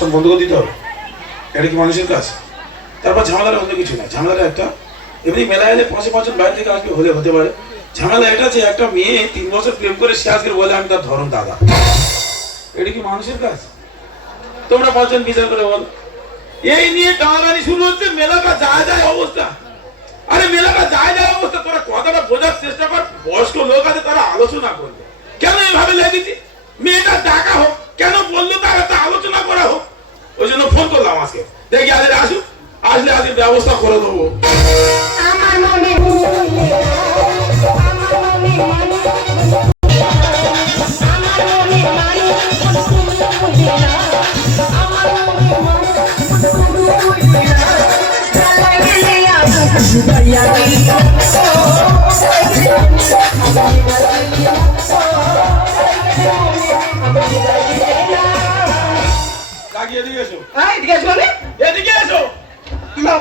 সব বন্ধ করে দিতে হবে। এটা কি মানুষের কাজ? তারপর ঝামেলাটা অন্য কিছু না। ঝামেলাটা একটা, এমনি মেলা এলে পাঁচে পাঁচজন বাইরে থেকে আসবে হলে হতে পারে। ঝামেলা এটা যে একটা মেয়ে তিন বছর প্রেম করে সে আজকে বলে, আমি তার ধরন দাদা। এটা কি মানুষের কাজ? তোমরা পাঁচজন বিচার করে বল। এই নিয়ে টানাটানি শুরু হচ্ছে, মেলাটা যায় যায় অবস্থা। আরে মেলাটা যায় যায় অবস্থা, তোরা কথাটা বোঝার চেষ্টা কর, বয়স্ক লোক আছে, তারা আলোচনা করবে। কেন এভাবে লেগেছি? মেয়েটা ডাকা হোক, কেন বলল তার একটা আলোচনা করা হোক? ওই জন্য ফোন করলাম আজকে। দেখি আজ আসুক, আসলে আজকে ব্যবস্থা করে দেবো। আমার মনে আমার মনে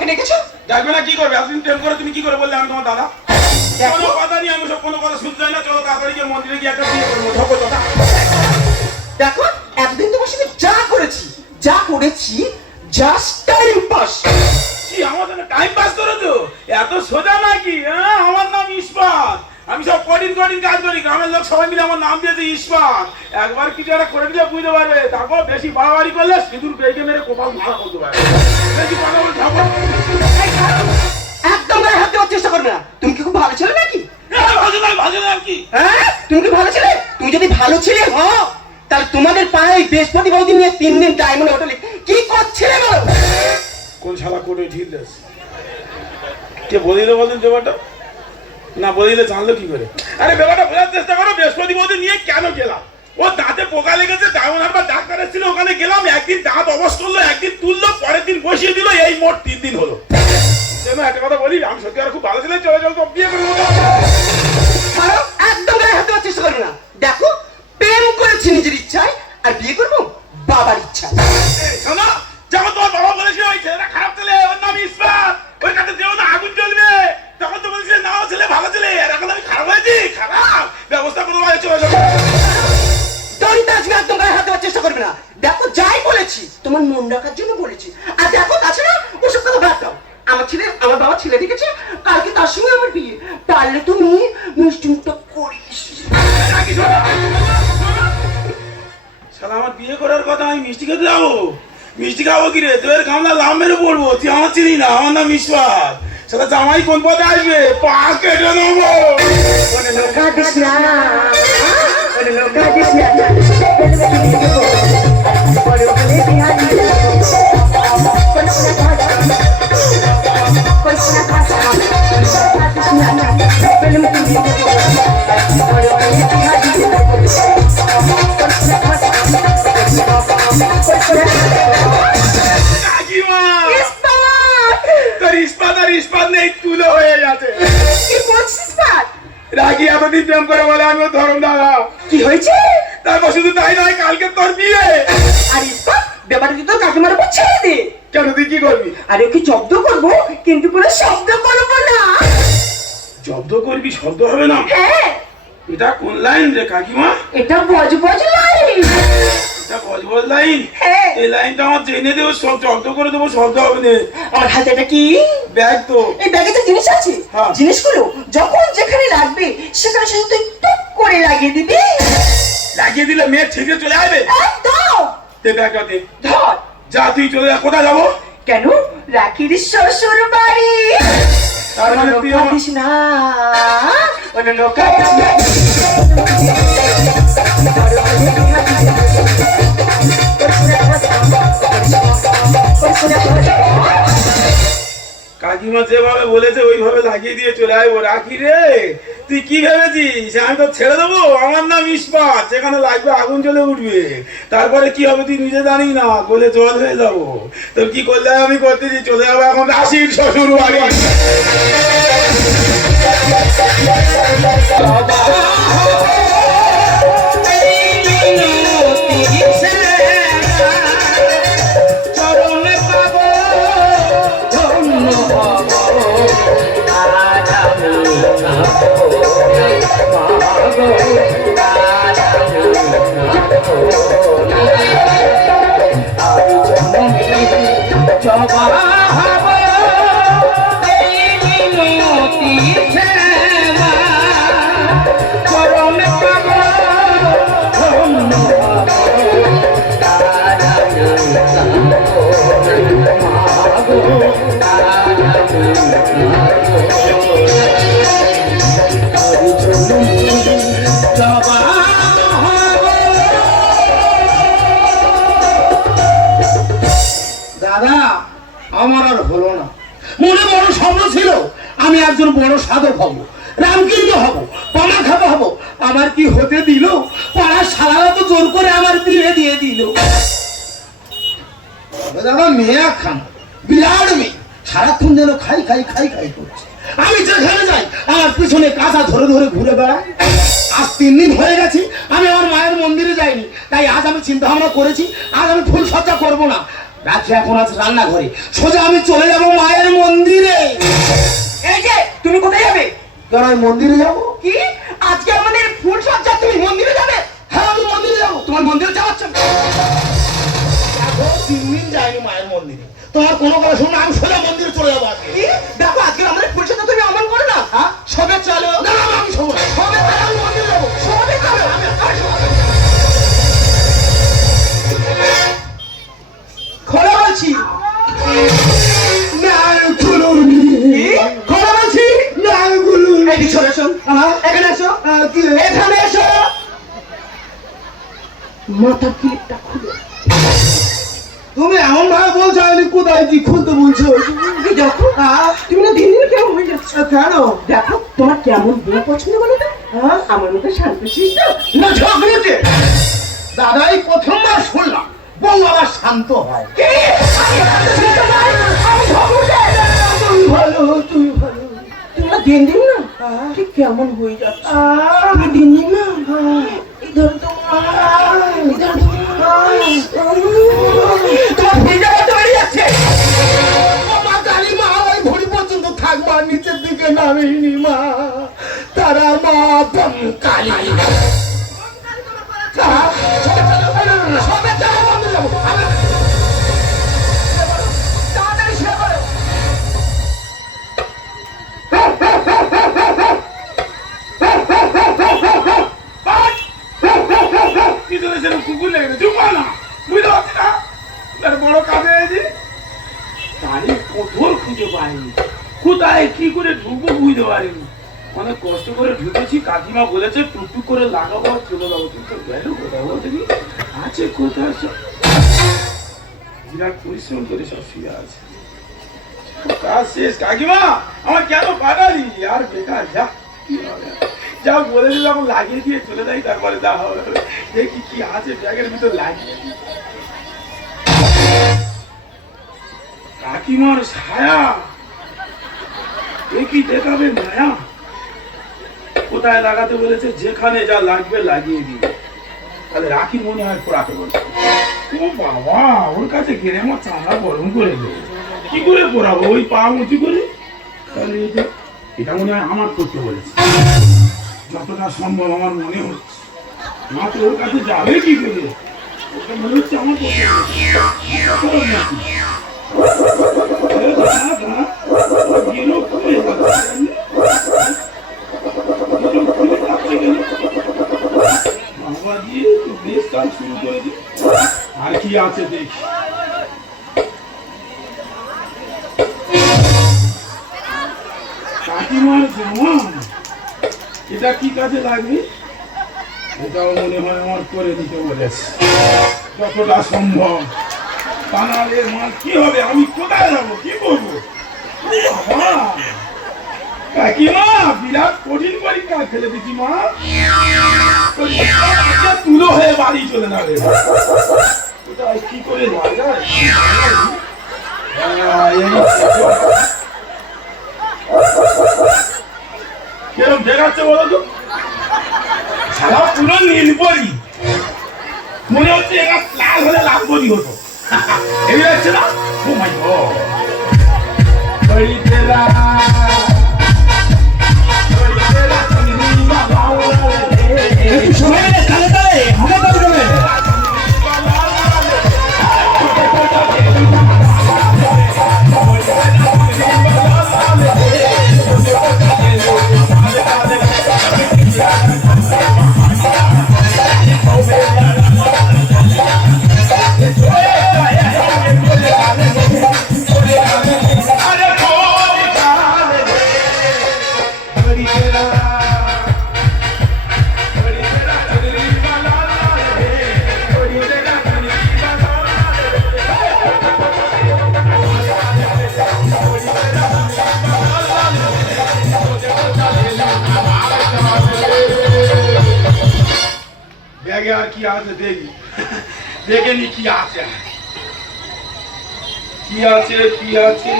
ডেকেছো? ডাকবে না কি করবে? এতদিন প্রেম করে তুমি কি করে বললে আমি তোমার দাদা? কোনো কথা নেই আমি সব কোনো কথা শুনতে চাই না। চলো তাড়াতাড়ি গিয়ে মন্দিরে গিয়ে একটা বিয়ে করব ঢোকো তো দেখো এতদিন তোমার সাথে যা করেছি যা করেছি জাস্ট টাইম পাস কি আমার টাইম পাস করো তো এত সোজা নাকি? হ্যাঁ আমার আমি সব কঠিন কঠিন কাজ করি গ্রামের লোক সবাই মিলে আমার নাম দিয়েছে ইস্পাত। একবার কিছু একটা করে দিলে বুঝতে পারবে। তারপর বেশি বাড়াবাড়ি করলে সিঁদুর পেয়ে মেরে কোপাল মারা করতে পারবে। বেশি একদম গায়ে হাত দেওয়ার চেষ্টা করবে না। তুমি কি খুব ভালো ছেলে নাকি? ভালো না ভালো না কি? হ্যাঁ? তুমি কি ভালো ছেলে? তুমি যদি ভালো ছেলে হও তাহলে তোমাদের পায়ে বৃহস্পতি বৌদি নিয়ে তিন দিন ডায়মন্ড হোটেলে কি করছিলে বলো? কোন শালা কোটে ঢিল কে বলে দিলে বলেন ব্যাপারটা না বলে জানলো কি করে? আরে ব্যাপারটা বোঝার চেষ্টা করো বৃহস্পতি বৌদি নিয়ে কেন গেলাম? ও দাঁতে পোকা লেগেছে, ডায়মন্ড হারবার ডাক্তার এসেছিল, ওখানে গেলাম, একদিন দাঁত অবশ করল, একদিন তুললো, পরের দিন বসিয়ে দিল, এই মোট তিন দিন হলো। যেন একটা কথা বলি আমি সত্যি আর খুব ভালো ছিলাম চলে, চলো বিয়ে করে একদম হাত চেষ্টা করবে না। দেখো, প্রেম করেছি নিজের ইচ্ছায়, আর বিয়ে করব বাবা ছেলে দেখেছে কালকে তার সঙ্গে আমার বিয়ে। পারলে তুমি মিষ্টি মুখটা করিস। শালা আমার বিয়ে করার কথা আমি মিষ্টি খেতে যাব। মিষ্টি খাব কি রে? তোর গামলা লাভ মেরে পড়ব। তুই আমার চিনি না আমার নাম ইসমাত সেটা জামাই কোন পথে আসবে? পা কেটে নেব। কাঁদিস না। কাঁদিস না। রাগি প্রেম করে বলে আমিও ধরম দাদা। কি হয়েছে? তারপর শুধু তাই নয় কালকে তোর বিয়ে। আর ইস্পাত? ব্যাপারটা তোর কাকিমার উপর ছেড়ে দে। কেন তুই কি করবি? আর ওকে জব্দ করব? কিন্তু কোনো শব্দ করব না। জব্দ করবি শব্দ হবে না। হ্যাঁ। এটা কোন লাইন রে কাকিমা? এটা বজ বজ লাইন। এটা বজবজ লাইন। হ্যাঁ। এই লাইনটা আমার জেনে দেবো সব জব্দ করে দেবো শব্দ হবে না আমার হাতে এটা কি? ব্যাগ তো। এই ব্যাগে তো জিনিস আছে। হ্যাঁ। জিনিসগুলো যখন যেখানে লাগবে সেখানে শুধু তুই টুক করে লাগিয়ে দিবি। লাগিয়ে দিলে মেয়ে ছেড়ে চলে আসবে? একদম। তে ব্যাগটা দে। ধর। যা তুই চলে যা কোথায় যাব? কেন? রাখির শ্বশুর বাড়ি। না? অন্য কাঁদিস না? কাকিমা যেভাবে বলেছে, ওইভাবে লাগিয়ে দিয়ে চলে আসব। রাখি রে, তুই কি ভেবেছিস? আমি তো ছেড়ে দেবো। আমার নাম ইস্পাত, যেখানে লাগবে আগুন জ্বলে উঠবে। তারপরে কি হবে তুই নিজে জানি না? গলে জল হয়ে যাব। তোর কি করলে আমি করতেছি? চলে যাব এখন রাশির শ্বশুর বাড়ি। আমি দাদা, আমার আর হলো না। মনে বড় স্বপ্ন ছিল, আমি একজন বড় সাধক হব, রামকৃষ্ণ হব পামা খাব হব। আমার কি হতে দিল? পাড়ার সারারা তো জোর করে আমার বিয়ে দিয়ে দিল। দাদা, মেয়ে খান বিরাট মেয়ে। সারাক্ষণ যেন খাই খাই খাই খাই করছে। আমি যেখানে যাই, আমার পিছনে কাঁচা ধরে ধরে ঘুরে বেড়াই আজ তিন দিন হয়ে গেছি, আমি আমার মায়ের মন্দিরে যাইনি। তাই আজ আমি চিন্তা ভাবনা করেছি, আজ আমি ফুল সজ্জা করব না। রাখি এখন আজ রান্নাঘরে। সোজা আমি চলে যাব মায়ের মন্দিরে। এই যে তুমি কোথায় যাবে? আমি মন্দিরে যাব। কি? আজকে আমাদের ফুল সজ্জা তুমি মন্দিরে যাবে? হ্যাঁ আমি মন্দিরে যাব। তোমার মন্দিরে যাওয়ার জন্য। তিন দিন যাইনি মায়ের মন্দিরে। তোমার কোনো কথা শুনে আমি সোজা মন্দিরে চলে যাব আজকে। দেখো আজকে আমাদের ফুল সজ্জা তুমি অমন করো না। হ্যাঁ? সবে চলো। না আমি না। সবে এদিকে চলে এসো। এখানে এসো। এখানে এসো। মাথার ক্লিপটা খুলো। তুমি এমন ভাবে বলছো আমি কোথায় কি খুলতে বলছো? দেখো তুমি না দিন দিন কেমন হয়ে যাচ্ছ? কেন? দেখো তোমার কেমন বিয়ে পছন্দ বলো তো? আমার মতো শান্ত শিষ্ট। না ঝগড়ুটে দাদা এই প্রথমবার শুনলাম বউ আবার শান্ত হয়। ভালো তুই ভালো। তুমি দিন দিন না ঠিক কেমন হয়ে যাচ্ছে? দিন দিন না? ইধর তোমার ইধর তোমার তোমার ভিজা মতো যাচ্ছে। মা মা ওই ঘড়ি পর্যন্ত থাকবা নিচের দিকে নামিনি মা। তারা মা কালী সবে চলো, যাব। বলেছে, টুকটুক করে লাগাবো আর চলে যাব কিন্তু গেল কি আছে কোথায় বিরাট পরিশ্রম করে সব আছে। কাকিমা, আমার কেন পাঠালি? আর বেকার, যা যা বলে দিলে, এখন লাগিয়ে দিয়ে চলে যাই, তারপরে যা হবে। দেখি কি আছে ব্যাগের ভিতর লাগিয়ে। কাকিমার ছায়া দেখি দেখাবে মায়া? কোথায় লাগাতে বলেছে? যেখানে যা লাগবে লাগিয়ে দিবে তাহলে রাখি মনে হয় পড়াতে বলছে। ও বাবা, ওর কাছে গেলে আমার চামড়া গরম করে দেবে। কি করে পড়াবো ওই পা উঁচু করে? তাহলে এটা মনে হয় আমার করতে বলেছে। যতটা সম্ভব আমার মনে হচ্ছে। মা তো ওর কাছে যাবে কি করে? ওটা মনে হচ্ছে আমার করতে কি আছে দেখি। এটা কি কাজে লাগবে? এটাও মনে হয় আমার করে দিতে বলেছে। যতটা সম্ভব। কি হবে? আমি কোথায় যাব? কি করব কাকিমা বিরাট কঠিন পরীক্ষা ফেলে দিচ্ছি মা। তুলো হয়ে বাড়ি চলে যাবে। কোথায় কি করে যাওয়া যায় কিরম দেখাচ্ছে বলো তো? সারা পুরো নীলপরি। মনে হচ্ছে এরা লাল হলে লালপরি হতো। এই যাচ্ছে না? ও মাই গড বড়ি তেরা বড়ি তেরা তুমি রে আছে দেখি দেখে নি কি আছে কি আছে কি আছে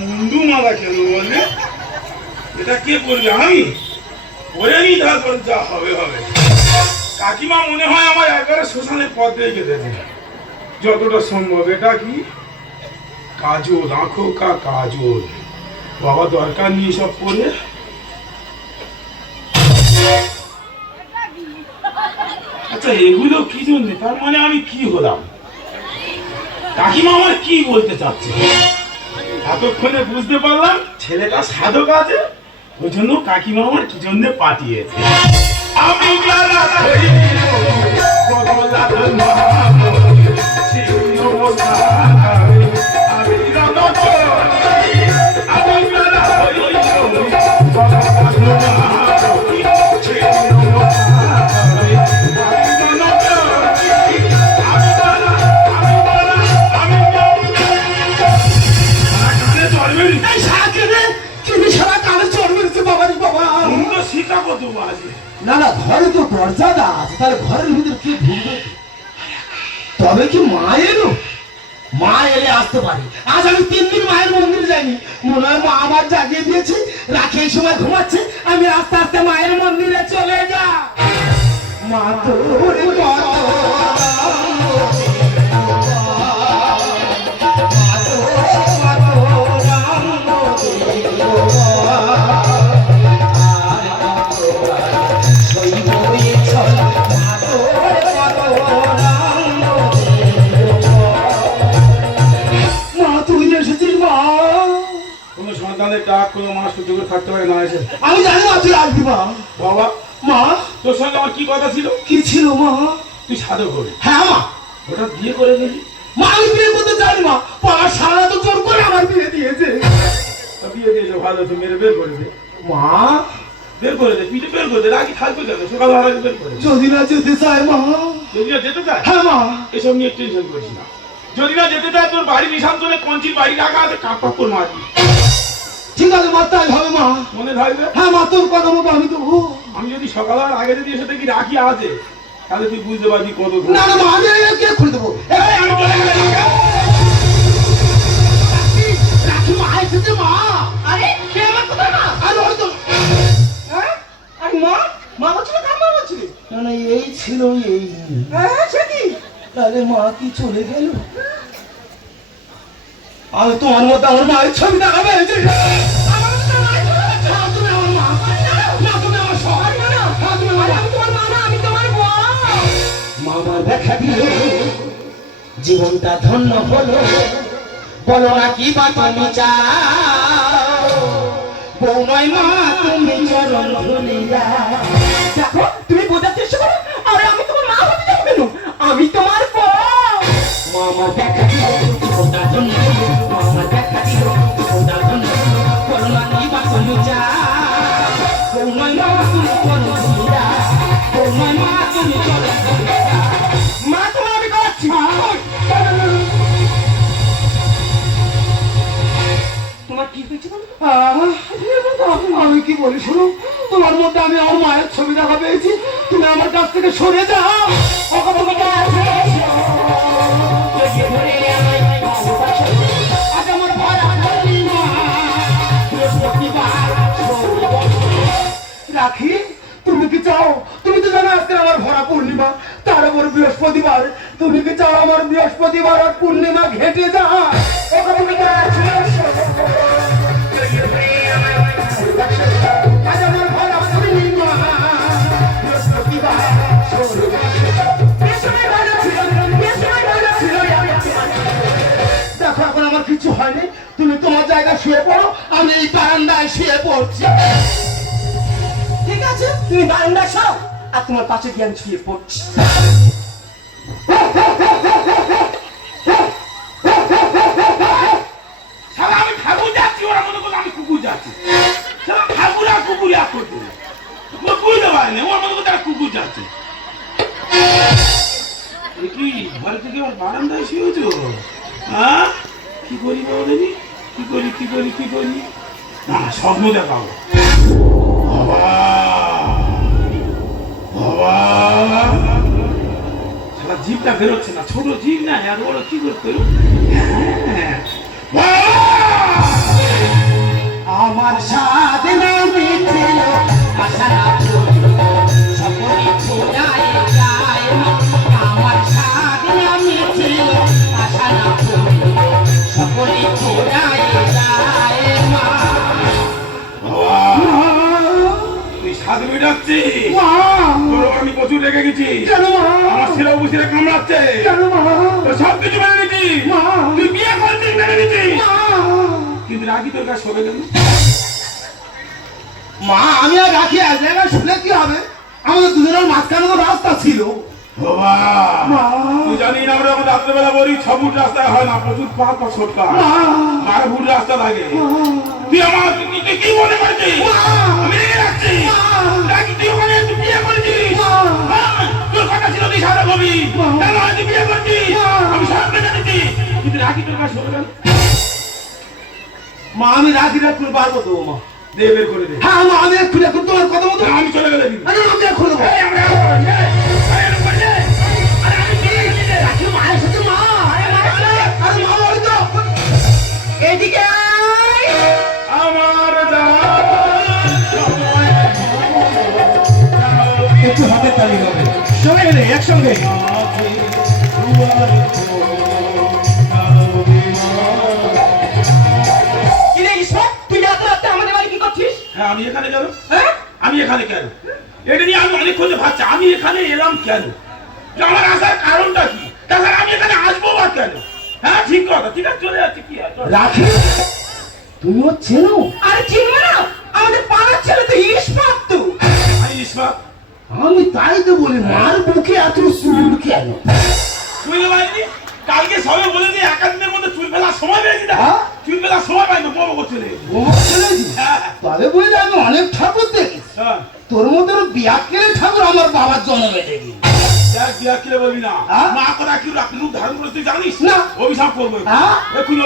মুন্ডু মালা কেন বললে এটা কে করবে আমি করে নি তারপর যা হবে হবে কাকিমা মনে হয় আমার একবারে শ্মশানের পথ রেখে দেবে যতটা সম্ভব এটা কি কাজল আঁখো কা কাজল বাবা দরকার নিয়ে সব করে আচ্ছা এগুলো কি জন্য? তার মানে আমি কি হলাম? কাকিমা আমার কি বলতে চাচ্ছে? এতক্ষণে বুঝতে পারলাম ছেলেটা সাধক আছে ওই জন্য কাকিমা আমার কি জন্য পাঠিয়েছে। আমি যারা কি মা এলো মা এলে আসতে পারে। আজ আমি তিন দিন মায়ের মন্দির যাইনি। মনে হয় মা আমার জাগিয়ে দিয়েছে, রাখে এই সময় ঘুমাচ্ছে, আমি আস্তে আস্তে মায়ের মন্দিরে চলে যা মা তো সন্তানের ডাক কোনো মা সহ্য করে থাকতে পারে না এসে। আমি জানি না তুই আসবি মা বাবা মা। তোর সঙ্গে আমার কি কথা ছিল? কি ছিল মা? তুই সাধক হবি। হ্যাঁ মা। ওটা বিয়ে করে দিলি মা আমি বিয়ে করতে জানি মা। পাড়ার সারা তো জোর করে আমার বিয়ে দিয়েছে। বিয়ে দিয়েছে ভালো তুই মেরে বের করে দে। মা। বের করে দে পিঠে বের করে দে রাখি থাকবে কেন? সকাল বের করে যদি না যেতে চায় মা। যদি না যেতে চায়? হ্যাঁ মা। এসব নিয়ে টেনশন করিস না। যদি না যেতে চায় তোর বাড়ি নিশান্তনে কঞ্চির বাড়ি রাখা আছে কাপ কাপ করে মারবি। ঠিক আছে মা তাই হবে মা মনে থাকবে হ্যাঁ মা তোর কথা মতো আমি তো আমি যদি সকাল আগে যদি এসে দেখি রাখি আছে তাহলে তুই বুঝতে পারবি কত না না মা আমি কে খুলে দেবো এই, আমি চলে গেলাম। রাখি, রাখি মা এসেছে মা আরে কে আমার কোথায় মা আর ওই তো হ্যাঁ আরে মা মা বলছিল কার মা বলছিলি না না এই ছিল এই হ্যাঁ সে কি তাহলে মা কি চলে গেল আমি তোমার মতো আমার মায়ের ছবি দেখাবে জীবনটা ধন্য হলো। বলো না কি বা তুমি চাও? নয় মা, তুমি চরণ ধুলি দেখো, তুমি বোঝার চেষ্টা করো, আরে আমি তোমার মা হতে যাব কেন? আমি তোমার মামা দেখা আমি কি বলি শুনো তোমার মধ্যে আমি আমার মায়ের ছবি দেখা পেয়েছি তুমি আমার কাছ থেকে সরে যাও রাখি? তুমি কি চাও? তুমি তো জানো আজকে আমার ভরা পূর্ণিমা। তার উপর বৃহস্পতিবার। তুমি কি চাও আমার বৃহস্পতিবার আর পূর্ণিমা ঘেটে যে দেখো, এখন আমার কিছু হয়নি। তুমি তোমার জায়গা শুয়ে পড়ো, আমি এই বারান্দায় শুয়ে পড়ছি। ঠিক আছে? তুমি বারান্দা সব আর তোমার পাশে গিয়ে আমি শুয়ে পড়ছি। বারান্দায় হ্যাঁ? কি করি কি করি কি করি কি করি? না স্বপ্ন দেখাবো বাবা বাবা। বেরোচ্ছে না, ছোট জিভ না আর বড় কি করতে হ্যাঁ! আমার সাধনা মিছিল তুই ডাকছি। আমি প্রচুর রেগে গেছি। আমার ছেলে বুঝিয়ে কামড়াচ্ছে। সব কিছু মেনে নিচ্ছি মা। তুই বিয়ে করছিস মেনে নিচ্ছি কিন্তু রাখি তোর কাছে হবে কেন? মা আমি আর রাখি এক জায়গায় শুনে কি হবে? আমাদের দুজনের মাঝখানে তো রাস্তা ছিল। তুই জানি না আমরা যখন রাত্রেবেলা বলি রাস্তায় হয় না প্রচুর পাঁচ বা ছোটকা বারো রাস্তা লাগে। তুই আমার তুই তুই কি মনে করছিস? আমি রেগে রাখছি রাখি তুই ওখানে তুই বিয়ে করেছিস? হ্যাঁ, তোর কথা ছিল তুই সারা কবি। কেন তুই বিয়ে করছিস? আমি কিন্তু রাখি তোর কাছে হবে মা আমি রাখি রাখতে পারব তো মা দে বের করে দে। হ্যাঁ মা আমি এখন তোমার কথা মতো আমি চলে গেলে আমি এক্ষুনি দেবো এদিকে আমার একটু হাতে তালি হবে। সবাই মিলে একসঙ্গে। হ্যাঁ আমি এখানে কেন? হ্যাঁ? আমি এখানে কেন? এটা নিয়ে আমি অনেকক্ষণ ভাবছি আমি এখানে এলাম কেন? আমার আসার কারণটা কি? তাছাড়া আমি এখানে আসব বা কেন? হ্যাঁ ঠিক কথা ঠিক আছে চলে যাচ্ছে কি আছে রাখি? তুমিও চেনো? আরে চিনবে না। আমাদের পাড়ার ছেলে তো ইস্পাত তো। আমি ইসমাত আমি তাই তো বলি মার বুকে এত সুর কেন? বুঝতে পারিনি কালকে সবে বলে দিয়ে একাদিনের মধ্যে চুল ফেলার সময় পেয়েছি না হ্যাঁ? চুল ফেলার সময় পাইনি ছেলেজি হ্যাঁ। তবে বুঝলে আমি অনেক ঠাকুর দেখি হ্যাঁ। তোর মতো বিয়াকের ঠাকুর আমার বাবার জন্মে দেখি। দেখ বিয়া কিলে বলবি না। হ্যাঁ? মা কথা কি রাখলি রূপ ধারণ করে তুই জানিস? না। করব। হ্যাঁ?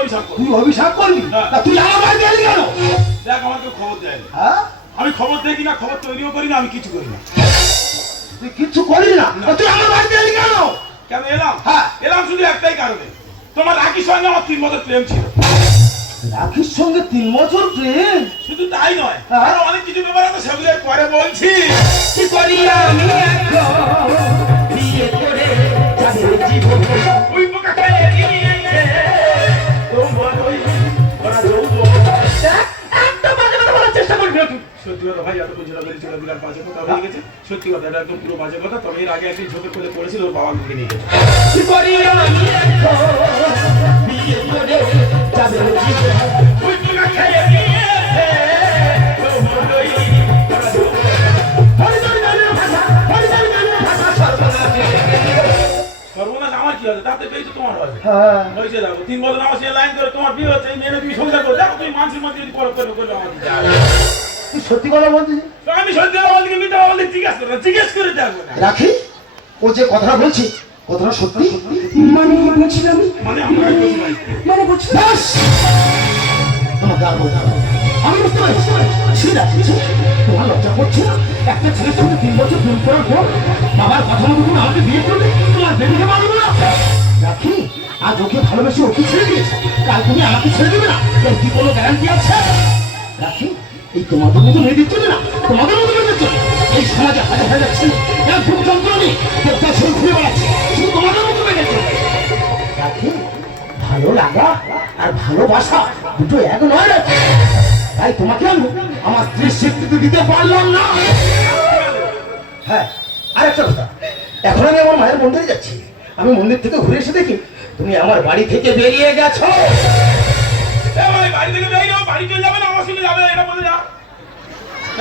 অভিশাপ তুই অভিশাপ করবি? হ্যাঁ। তুই আমার বাড়ি গেলি কেন? দেখ আমাকে খবর দেয় হ্যাঁ? আমি খবর দেখি না খবর তৈরিও করি না আমি কিছু করি না। তুই কিচ্ছু করিস না? তুই আমার বাড়ি গেলি কেন? কেন এলাম? হ্যাঁ। এলাম শুধু একটাই কারণে। তোমার রাখির সঙ্গে আমার তিন বছর প্রেম ছিল। রাখির সঙ্গে তিন বছর প্রেম? শুধু তাই নয় হ্যাঁ। আরও অনেক কিছু ব্যাপার আছে সেগুলো পরে বলছি। কি করি আমি? এটা একদম পুরো বাজে কথা তবে এর আগে একদিন ঝোঁকে পড়েছিল ওর বাবা নিয়ে। সর্বনাশী আমার কি হবে? তাতে পেয়েছ তোমার হবে। হ্যাঁ। হয়েছে দেখো তিন বছর আমার সে লাইন ধরে তোমার বিয়ে হচ্ছে এই মেয়ে তুমি সংসার করো। দেখো তুমি মানুষের মধ্যে যদি করবে আমার সত্যি কথা বলছিস? তো আমি সত্যি কথা বলতে মিথ্যা কথা বলতে জিজ্ঞেস করব জিজ্ঞেস করে দেখব রাখি ও যে কথাটা বলছি কথাটা সত্যি? মানে বলছিলাম মানে আমরা মানে ব্যাস! তোমাকে আর বলতে আমি বুঝতে পারছি সে তোমার লজ্জা করছে না? একটা ছেলের সঙ্গে তিন বছর প্রেম করার পর বাবার কথা মতো তুমি আমাকে বিয়ে করবে তোমার বেবিকে মানবে না? রাখি আজ ওকে ভালোবেসে ওকে ছেড়ে দিয়েছে। কাল তুমি আমাকে ছেড়ে দেবে না। এর কি কোনো গ্যারান্টি আছে? রাখি এই তোমাদের মতো মেয়েদের জন্য না তোমাদের মতো এই সমাজে হাজার হাজার ছেলে। মতো মেয়েদের ভালো লাগা আর ভালোবাসা দুটো এক নয় তাই তোমাকে আমি আমার স্ত্রীর স্বীকৃতি দিতে পারলাম না। হ্যাঁ আরেকটা কথা। এখন আমি আমার মায়ের মন্দিরে যাচ্ছি। আমি মন্দির থেকে ঘুরে এসে দেখি তুমি আমার বাড়ি থেকে বেরিয়ে গেছো। বাড়ি থেকে বেরিয়ে বাড়ি চলে যাবে না, আমার সঙ্গে যাবে, এটা বলে যা।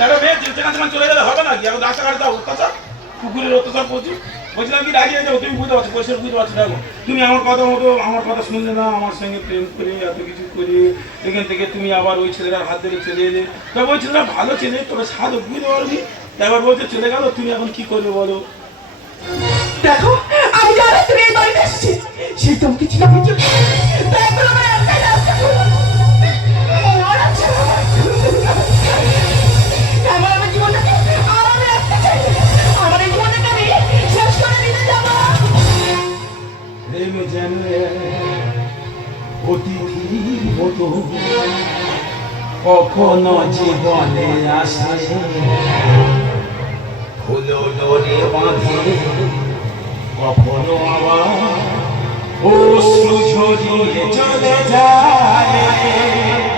একটা মেয়ে যেখানে চলে গেলে হবে নাকি? এখন রাস্তাঘাটে অত্যাচার, কুকুরের অত্যাচার প্রচুর। বলছিলাম কি যাব, তুমি বুঝতে পারছ, পরিষ্কার বুঝতে পারছ, দেখো। তুমি আমার কথা মতো আমার কথা শুনলে না আমার সঙ্গে প্রেম করে এত কিছু করে এখান থেকে তুমি আবার ওই ছেলেটার হাত ধরে চলে এলে। তবে ওই ছেলেটা ভালো ছেলে তবে স্বাদ বুঝতে পারবি? একবার বলছে চলে গেল তুমি এখন কি করবে বলো? দেখো আমি জানি তুমি এই বাড়িতে এসেছিস সেই তোমাকে চিনে যেন অতিথি মতো কখনো জীবনে আসে হলো ডোরে বাঁধে। কখনো আবার অশ্রু ঝরিয়ে চলে যায়।